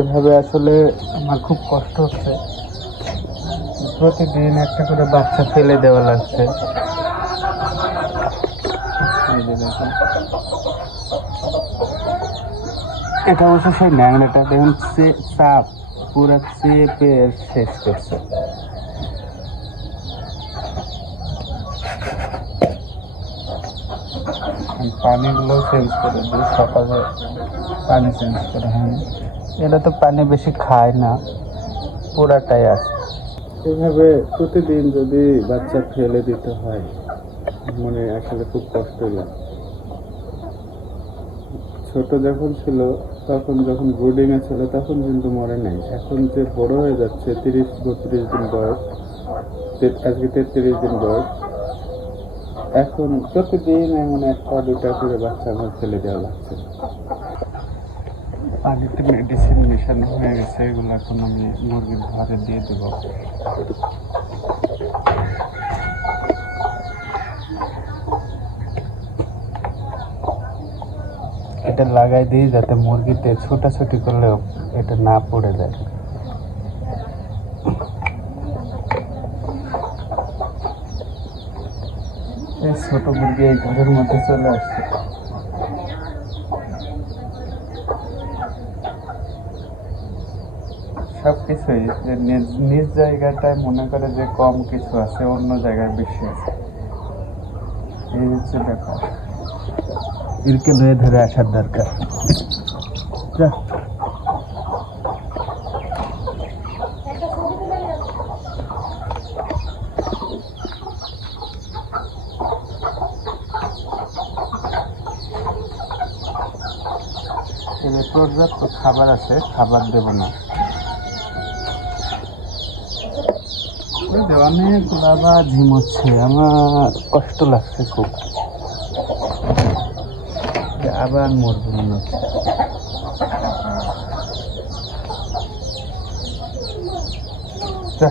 এভাবে আসলে আমার খুব কষ্ট হচ্ছে, প্রতিদিন একটা করে বাচ্চা ফেলে দেওয়া লাগছে। এই যে দেখুন, এটা অবশ্য সেই ন্যাংরাটা দেখুন চাপ পুরা চেপে শেষ করছে। পানিগুলো চেঞ্জ করে দিই, সকালে পানি চেঞ্জ করে হয়নি। এটা তো পানি বেশি খায় না, পুরাটাই আছে। এভাবে প্রতিদিন যদি বাচ্চা ফেলে দিতে হয়, মনে আসলে খুব কষ্ট লাগে। ছোট যখন ছিল, তখন যখন ব্রুডিংয়ে ছিল তখন কিন্তু মরে নাই। এখন যে বড় হয়ে যাচ্ছে, 30-32 দিন বয়স, আজকে 33 দিন বয়স, এখন প্রতিদিন এমন 1-2টা করে বাচ্চা আমার ফেলে দেওয়া লাগছে। পানিতে মেডিসিন মেশানো হয়ে গেছে, এগুলো এখন আমি মুরগির ঘরে দিয়ে দেবো। এটা লাগাই দিই যাতে মুরগিতে ছোটাছুটি করলেও এটা না পড়ে যায়। এই ছোট মুরগি এই ঘরের মধ্যে চলে আসছে। সবকিছুই যে নিজ জায়গাটায় মনে করে যে কম কিছু আছে, অন্য জায়গায় বেশি আছে, এই হচ্ছে ব্যাপার। এরকে লয়ে ধরে আসার দরকার। যা পর্যাপ্ত খাবার আছে, খাবার দেব না। অনেকগুলো আবার ঝিমোচ্ছে, আমার কষ্ট লাগছে খুব। আবার মরবো মনে হচ্ছে। যা